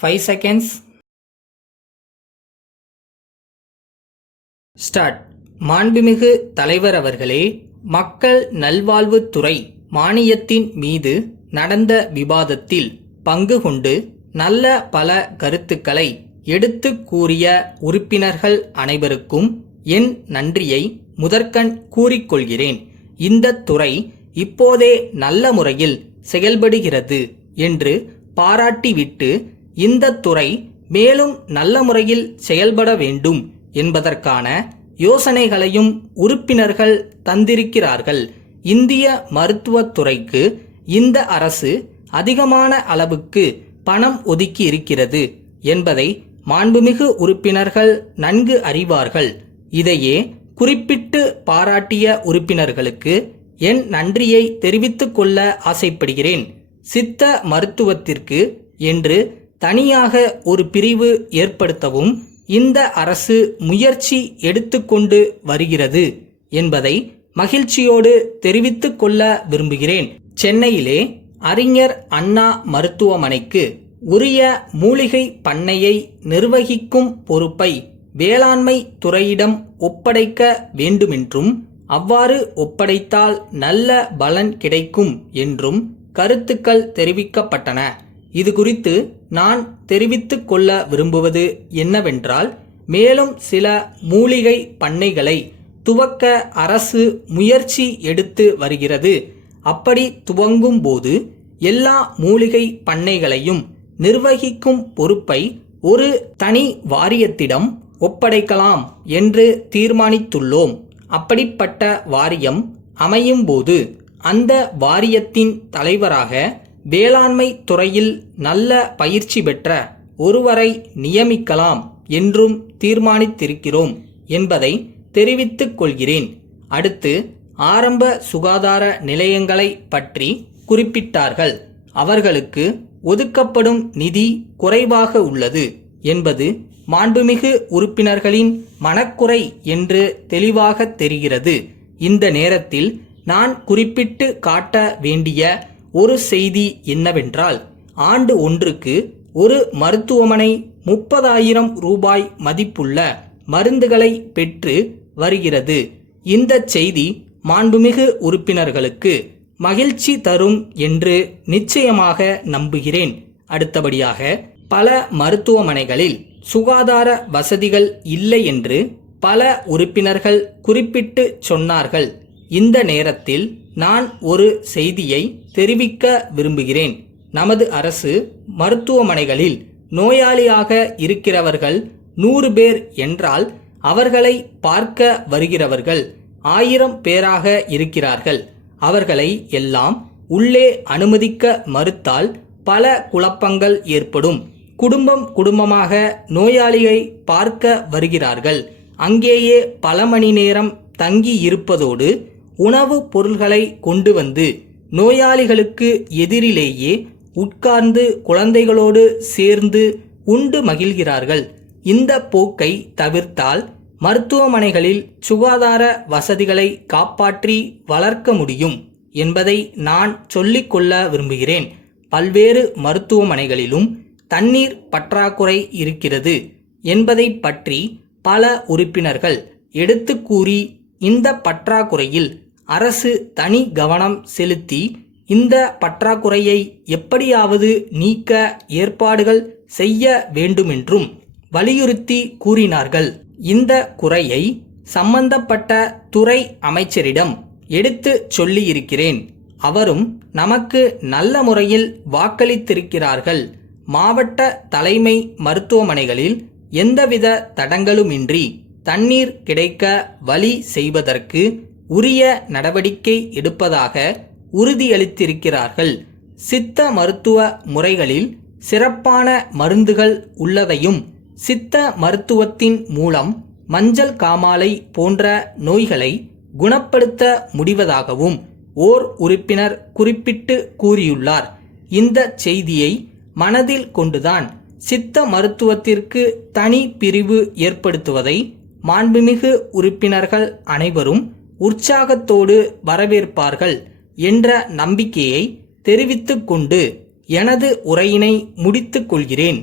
5 seconds. Start. மாண்புமிகு தலைவர் அவர்களே, மக்கள் நல்வாழ்வுத்துறை மானியத்தின் மீது நடந்த விவாதத்தில் பங்கு கொண்டு நல்ல பல கருத்துக்களை எடுத்து கூறிய உறுப்பினர்கள் அனைவருக்கும் என் நன்றியை முதற்கண் கூறிக்கொள்கிறேன். இந்த துறை இப்போதே நல்ல முறையில் செயல்படுகிறது என்று பாராட்டிவிட்டு இந்த துறை மேலும் நல்ல முறையில் செயல்பட வேண்டும் என்பதற்கான யோசனைகளையும் உறுப்பினர்கள் தந்திருக்கிறார்கள். இந்திய மருத்துவத்துறைக்கு இந்த அரசு அதிகமான அளவுக்கு பணம் ஒதுக்கி இருக்கிறது என்பதை மாண்புமிகு உறுப்பினர்கள் நன்கு அறிவார்கள். இதையே குறிப்பிட்டு பாராட்டிய உறுப்பினர்களுக்கு என் நன்றியை தெரிவித்துக் கொள்ள ஆசைப்படுகிறேன். சித்த மருத்துவத்திற்கு என்று தனியாக ஒரு பிரிவு ஏற்படுத்தவும் இந்த அரசு முயற்சி எடுத்துக்கொண்டு வருகிறது என்பதை மகிழ்ச்சியோடு தெரிவித்துக் கொள்ள விரும்புகிறேன். சென்னையிலே அறிஞர் அண்ணா மருத்துவமனைக்கு உரிய மூலிகை பண்ணையை நிர்வகிக்கும் பொறுப்பை வேளாண்மை துறையிடம் ஒப்படைக்க வேண்டுமென்றும் அவ்வாறு ஒப்படைத்தால் நல்ல பலன் கிடைக்கும் என்றும் கருத்துக்கள் தெரிவிக்கப்பட்டன. இது குறித்து நான் தெரிவித்துக் கொள்ள விரும்புவது என்னவென்றால், மேலும் சில மூலிகை பண்ணைகளை துவக்க அரசு முயற்சி எடுத்து வருகிறது. அப்படி துவங்கும் போது எல்லா மூலிகை பண்ணைகளையும் நிர்வகிக்கும் பொறுப்பை ஒரு தனி வாரியத்திடம் ஒப்படைக்கலாம் என்று தீர்மானித்துள்ளோம். அப்படிப்பட்ட வாரியம் அமையும் போது அந்த வாரியத்தின் தலைவராக வேளாண்மை துறையில் நல்ல பயிற்சி பெற்ற ஒருவரை நியமிக்கலாம் என்றும் தீர்மானித்திருக்கிறோம் என்பதை தெரிவித்துக் கொள்கிறேன். அடுத்து ஆரம்ப சுகாதார நிலையங்களை பற்றி குறிப்பிட்டார்கள். அவர்களுக்கு ஒதுக்கப்படும் நிதி குறைவாக உள்ளது என்பது மாண்புமிகு உறுப்பினர்களின் மனக்குறை என்று தெளிவாக தெரிகிறது. இந்த நேரத்தில் நான் குறிப்பிட்டு காட்ட வேண்டிய ஒரு செய்தி என்னவென்றால், ஆண்டு ஒன்றுக்கு ஒரு மருத்துவமனை 30,000 ரூபாய் மதிப்புள்ள மருந்துகளை பெற்று வருகிறது. இந்த செய்தி மாண்புமிகு உறுப்பினர்களுக்கு மகிழ்ச்சி தரும் என்று நிச்சயமாக நம்புகிறேன். அடுத்தபடியாக, பல மருத்துவமனைகளில் சுகாதார வசதிகள் இல்லை என்று பல உறுப்பினர்கள் குறிப்பிட்டு சொன்னார்கள். இந்த நேரத்தில் நான் ஒரு செய்தியை தெரிவிக்க விரும்புகிறேன். நமது அரசு மருத்துவமனைகளில் நோயாளியாக இருக்கிறவர்கள் 100 பேர் என்றால் அவர்களை பார்க்க வருகிறவர்கள் 1000 பேராக இருக்கிறார்கள். அவர்களை எல்லாம் உள்ளே அனுமதிக்க மறுத்தால் பல குழப்பங்கள் ஏற்படும். குடும்பமாக நோயாளியை பார்க்க வருகிறார்கள். அங்கேயே பல மணி நேரம் தங்கி இருப்பதோடு உணவுப் பொருள்களை கொண்டு வந்து நோயாளிகளுக்கு எதிரிலேயே உட்கார்ந்து குழந்தைகளோடு சேர்ந்து உண்டு மகிழ்கிறார்கள். இந்த போக்கை தவிர்த்தால் மருத்துவமனைகளில் சுகாதார வசதிகளை காப்பாற்றி வளர்க்க முடியும் என்பதை நான் சொல்லிக்கொள்ள விரும்புகிறேன். பல்வேறு மருத்துவமனைகளிலும் தண்ணீர் பற்றாக்குறை இருக்கிறது என்பதை பற்றி பல உறுப்பினர்கள் எடுத்து கூறி, இந்த பற்றாக்குறையில் அரசு தனி கவனம் செலுத்தி இந்த பற்றாக்குறையை எப்படியாவது நீக்க ஏற்பாடுகள் செய்ய வேண்டுமென்றும் வலியுறுத்தி கூறினார்கள். இந்த குறையை சம்பந்தப்பட்ட துறை அமைச்சரிடம் எடுத்து சொல்லியிருக்கிறேன். அவரும் நமக்கு நல்ல முறையில் வாக்களித்திருக்கிறார்கள். மாவட்ட தலைமை மருத்துவமனைகளில் எந்தவித தடங்களுமின்றி தண்ணீர் கிடைக்க வழி செய்வதற்கு உரிய நடவடிக்கை எடுப்பதாக உறுதியளித்திருக்கிறார்கள். சித்த மருத்துவ முறைகளில் சிறப்பான மருந்துகள் உள்ளதையும் சித்த மருத்துவத்தின் மூலம் மஞ்சள் காமாலை போன்ற நோய்களை குணப்படுத்த முடிவதாகவும் ஓர் உறுப்பினர் குறிப்பிட்டு கூறியுள்ளார். இந்த செய்தியை மனதில் கொண்டுதான் சித்த மருத்துவத்திற்கு தனி பிரிவு ஏற்படுத்துவதை மாண்புமிகு உறுப்பினர்கள் அனைவரும் உற்சாகத்தோடு வரவேற்பார்கள் என்ற நம்பிக்கையை தெரிவித்துக் கொண்டு எனது உரையினை முடித்துக் கொள்கிறேன்.